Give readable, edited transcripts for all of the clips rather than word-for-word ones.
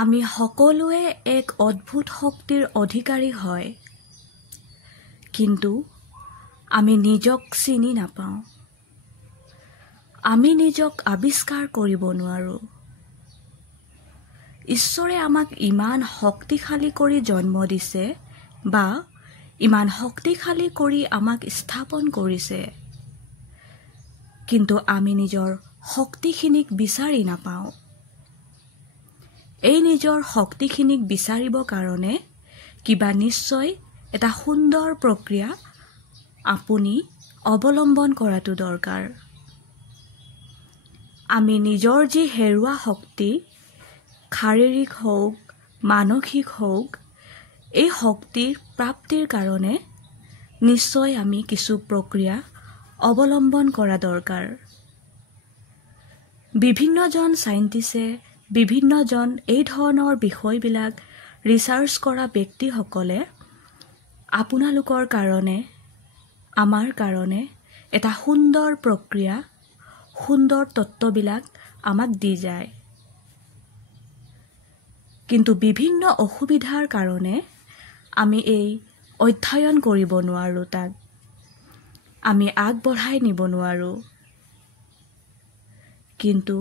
আমি সকলোৱে এক অদ্ভুত শক্তিৰ অধিকাৰী হয়, কিন্তু আমি নিজক চিনি নাপাওঁ। আমি নিজক আৱিষ্কাৰ কৰিব নোৱাৰোঁ। ঈশ্বৰে আমাক ইমান শক্তিশালী কৰি জন্ম দিছে বা ইমান শক্তিশালী কৰি আমাক স্থাপন কৰিছে, কিন্তু আমি নিজৰ শক্তিখিনিক বিচাৰি নাপাওঁ। এই নিজৰ শক্তিখিনিক বিচাৰিব কাৰণে কিবা নিশ্চয় এটা সুন্দৰ প্ৰক্ৰিয়া আপুনি অৱলম্বন কৰাটো দৰকাৰ। আমি নিজৰ যি হেৰুৱা শক্তি, শাৰীৰিক হওক, মানসিক হওক, এই শক্তিৰ প্ৰাপ্তিৰ কাৰণে নিশ্চয় আমি কিছু প্ৰক্ৰিয়া অৱলম্বন কৰা দৰকাৰ। বিভিন্নজন চাইণ্টিষ্টে, বিভিন্নজন এই ধৰণৰ বিষয়বিলাক ৰিচাৰ্চ কৰা ব্যক্তিসকলে আপোনালোকৰ কাৰণে, আমাৰ কাৰণে এটা সুন্দৰ প্ৰক্ৰিয়া, সুন্দৰ তত্ত্ববিলাক আমাক দি যায়। কিন্তু বিভিন্ন অসুবিধাৰ কাৰণে আমি এই অধ্যয়ন কৰিব নোৱাৰোঁ, তাক আমি আগবঢ়াই নিব নোৱাৰোঁ। কিন্তু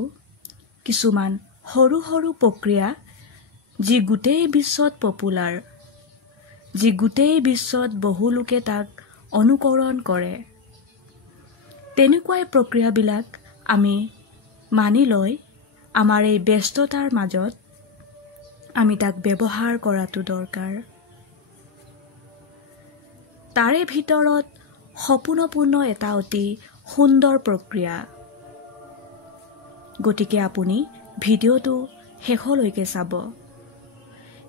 কিছুমান সৰু সৰু প্ৰক্ৰিয়া যি গোটেই বিশ্বত পপুলাৰ, যি গোটেই বিশ্বত বহু লোকে তাক অনুকৰণ কৰে, তেনেকুৱাই প্ৰক্ৰিয়াবিলাক আমি মানি লৈ আমাৰ এই ব্যস্ততাৰ মাজত আমি তাক ব্যৱহাৰ কৰাটো দৰকাৰ। তাৰে ভিতৰত সপোনপূৰ্ণ এটা অতি সুন্দৰ প্ৰক্ৰিয়া। গতিকে আপুনি ভিডিঅ'টো শেষলৈকে চাব,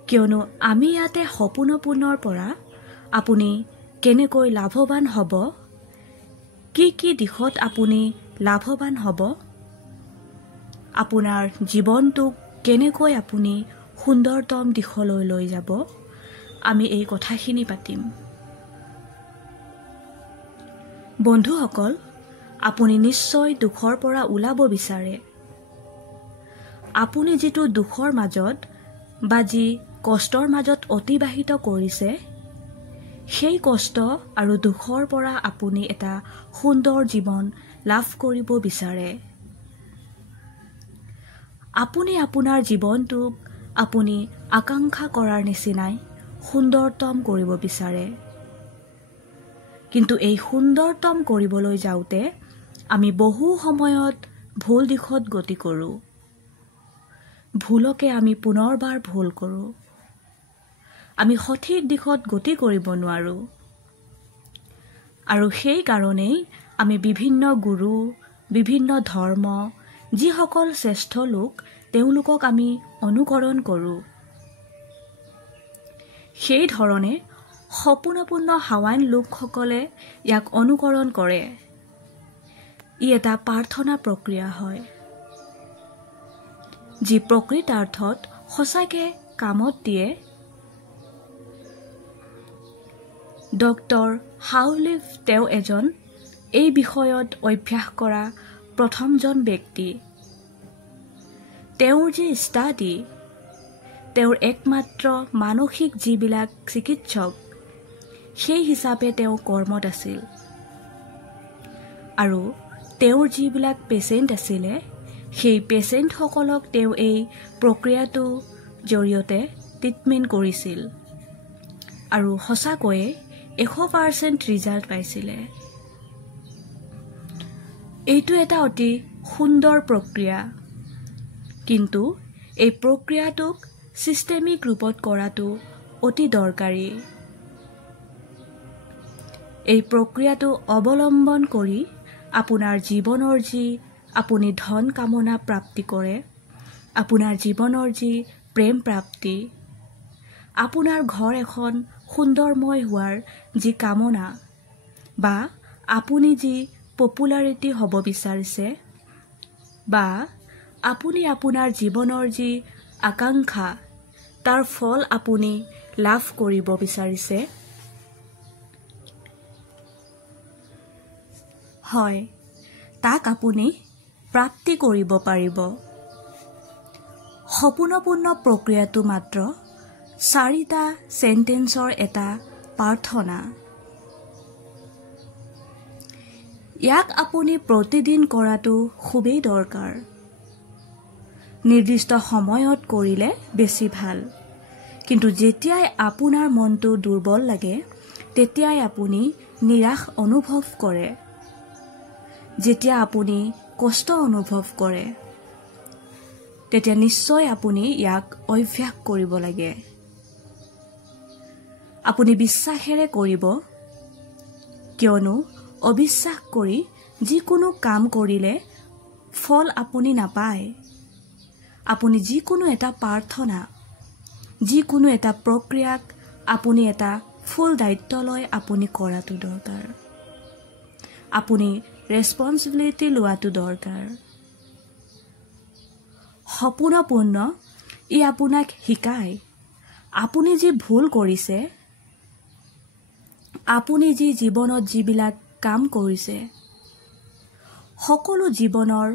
কিয়নো আমি ইয়াতে সপোনপূৰ্ণৰ পৰা আপুনি কেনেকৈ লাভৱান হ'ব, কি কি দিশত আপুনি লাভৱান হ'ব, আপোনাৰ জীৱনটোক কেনেকৈ আপুনি সুন্দৰতম দিশলৈ লৈ যাব, আমি এই কথাখিনি পাতিম। বন্ধুসকল, আপুনি নিশ্চয় দুখৰ পৰা ওলাব বিচাৰে। আপুনি যিটো দুখৰ মাজত বা যি কষ্টৰ মাজত অতিবাহিত কৰিছে, সেই কষ্ট আৰু দুখৰ পৰা আপুনি এটা সুন্দৰ জীৱন লাভ কৰিব বিচাৰে। আপুনি আপোনাৰ জীৱনটোক আপুনি আকাংক্ষা কৰাৰ নিচিনাই সুন্দৰতম কৰিব বিচাৰে। কিন্তু এই সুন্দৰতম কৰিবলৈ যাওঁতে আমি বহু সময়ত ভুল দিশত গতি কৰোঁ। ভুলকে আমি পুনৰবাৰ ভুল কৰোঁ। আমি সঠিক দিশত গতি কৰিব নোৱাৰোঁ। আৰু সেই কাৰণেই আমি বিভিন্ন গুৰু, বিভিন্ন ধৰ্ম, যিসকল শ্ৰেষ্ঠ লোক, তেওঁলোকক আমি অনুকৰণ কৰোঁ। সেই ধৰণে সপোনপূৰ্ণ হাৱাইন লোকসকলে ইয়াক অনুকৰণ কৰে। ই এটা প্ৰাৰ্থনা প্ৰক্ৰিয়া হয়, যি প্ৰকৃতাৰ্থত সঁচাকে কামত দিয়ে। ডক্টৰ হাউলিফ তেওঁ এজন এই বিষয়ত অভ্যাস কৰা প্ৰথমজন ব্যক্তি। তেওঁৰ যি ষ্টাডি, তেওঁৰ একমাত্ৰ মানসিক যিবিলাক চিকিৎসক, সেই হিচাপে তেওঁ কৰ্মত আছিল। আৰু তেওঁৰ যিবিলাক পেচেণ্ট আছিলে, সেই পেচেণ্টসকলক তেওঁ এই প্ৰক্ৰিয়াটোৰ জৰিয়তে ট্ৰিটমেণ্ট কৰিছিল আৰু সঁচাকৈয়ে 100% ৰিজাল্ট পাইছিলে। এইটো এটা অতি সুন্দৰ প্ৰক্ৰিয়া, কিন্তু এই প্ৰক্ৰিয়াটোক চিষ্টেমিক ৰূপত কৰাটো অতি দৰকাৰী। এই প্ৰক্ৰিয়াটো অৱলম্বন কৰি আপোনাৰ জীৱনৰ যি আপুনি ধন কামনা প্ৰাপ্তি কৰে, আপোনাৰ জীৱনৰ যি প্ৰেম প্ৰাপ্তি, আপোনাৰ ঘৰ এখন সুন্দৰময় হোৱাৰ যি কামনা, বা আপুনি যি পপুলাৰিটি হ'ব বিচাৰিছে, বা আপুনি আপোনাৰ জীৱনৰ যি আকাংক্ষা, তাৰ ফল আপুনি লাভ কৰিব বিচাৰিছে, হয়, তাক আপুনি প্ৰাপ্তি কৰিব পাৰিব। সপূৰ্ণপূৰ্ণ প্ৰক্ৰিয়াটো মাত্ৰ 4টা সেন্টেন্সৰ এটা প্ৰাৰ্থনা। ইয়াক আপুনি প্ৰতিদিন কৰাটো খুবেই দৰকাৰ। নিৰ্দিষ্ট সময়ত কৰিলে বেছি ভাল, কিন্তু যেতিয়াই আপোনাৰ মনটো দুৰ্বল লাগে তেতিয়াই আপুনি নিৰাশ অনুভৱ কৰে। যেতিয়া আপুনি কষ্ট অনুভৱ কৰে তেতিয়া নিশ্চয় আপুনি ইয়াক অভ্যাস কৰিব লাগে। আপুনি বিশ্বাসেৰে কৰিব, কিয়নো অবিশ্বাস কৰি যিকোনো কাম কৰিলে ফল আপুনি নাপায়। আপুনি যিকোনো এটা প্ৰাৰ্থনা, যিকোনো এটা প্ৰক্ৰিয়াক আপুনি এটা ফুল দায়িত্ব লৈ আপুনি কৰাটো দৰকাৰ। আপুনি ৰেছপন্সিবিলিটি লোৱাটো দৰকাৰ। সপূৰ্ণপূৰ্ণ ই আপোনাক শিকায় আপুনি যি ভুল কৰিছে, আপুনি যি জীৱনত যিবিলাক কাম কৰিছে, সকলো জীৱনৰ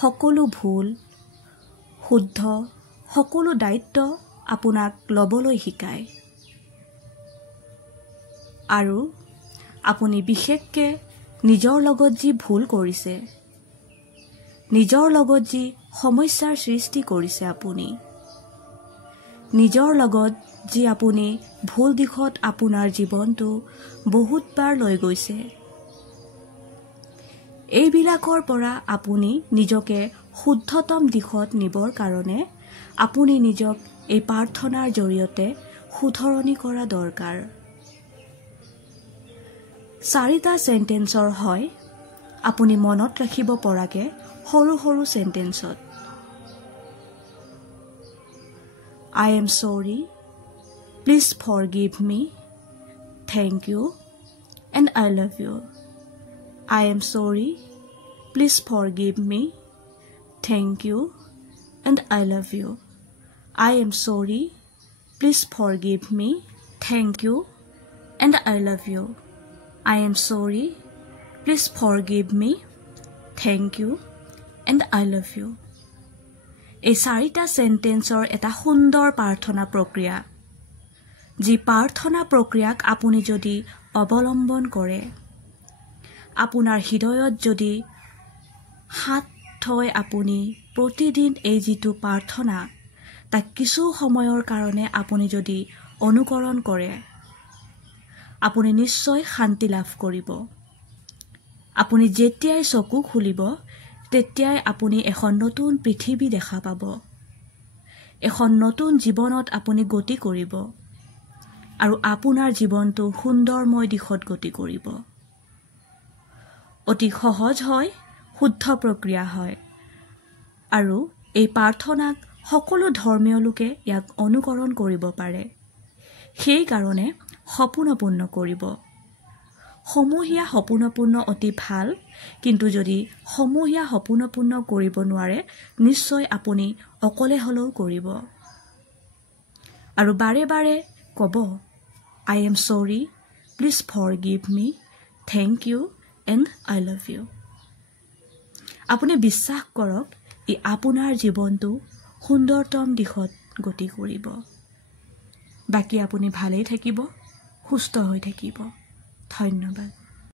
সকলো ভুল শুদ্ধ সকলো দায়িত্ব আপোনাক ল'বলৈ শিকায়। আৰু আপুনি বিশেষকৈ নিজৰ লগত যি ভুল কৰিছে, নিজৰ লগত যি সমস্যাৰ সৃষ্টি কৰিছে, আপুনি নিজৰ লগত যি আপুনি ভুল দিশত আপোনাৰ জীৱনটো বহুতবাৰ লৈ গৈছে, এইবিলাকৰ পৰা আপুনি নিজকে শুদ্ধতম দিশত নিবৰ কাৰণে আপুনি নিজক এই প্ৰাৰ্থনাৰ জৰিয়তে শুধৰণি কৰা দৰকাৰ। 4টা সেন্টেন্সৰ হয় আপুনি মনত ৰাখিব পৰাকে সৰু সৰু সেন্টেন্সত। I am sorry, please forgive me, thank you, and I love you. I am sorry, please forgive me, thank you, and I love you. I am sorry, please forgive me, thank you, and I love you. I am sorry, please forgive me, thank you, and I love you. এই 4টা সেন্টেন্সৰ এটা সুন্দৰ প্ৰাৰ্থনা প্ৰক্ৰিয়া, যি প্ৰাৰ্থনা প্ৰক্ৰিয়াক আপুনি যদি অৱলম্বন কৰে, আপোনাৰ হৃদয়ত যদি হাত থৈ আপুনি প্ৰতিদিন এই যিটো প্ৰাৰ্থনা তাক কিছু সময়ৰ কাৰণে আপুনি যদি অনুকৰণ কৰে, আপুনি নিশ্চয় শান্তি লাভ কৰিব। আপুনি যেতিয়াই চকু খুলিব তেতিয়াই আপুনি এখন নতুন পৃথিৱী দেখা পাব, এখন নতুন জীৱনত আপুনি গতি কৰিব আৰু আপোনাৰ জীৱনটো সুন্দৰময় দিশত গতি কৰিব। অতি সহজ হয়, শুদ্ধ প্ৰক্ৰিয়া হয়, আৰু এই প্ৰাৰ্থনাক সকলো ধৰ্মীয় লোকে ইয়াক অনুকৰণ কৰিব পাৰে। সেইকাৰণে সপূৰ্ণপূৰ্ণ কৰিব। সমূহীয়া সপূৰ্ণপূৰ্ণ অতি ভাল, কিন্তু যদি সমূহীয়া সপূৰ্ণপূৰ্ণ কৰিব নোৱাৰে নিশ্চয় আপুনি অকলে হ'লেও কৰিব। আৰু বাৰে বাৰে ক'ব, I am sorry, please forgive me, thank you, and I love you. আপুনি বিশ্বাস কৰক, ই আপোনাৰ জীৱনটো সুন্দৰতম দিশত গতি কৰিব। বাকী আপুনি ভালেই থাকিব, সুস্থ হৈ থাকিব। ধন্যবাদ।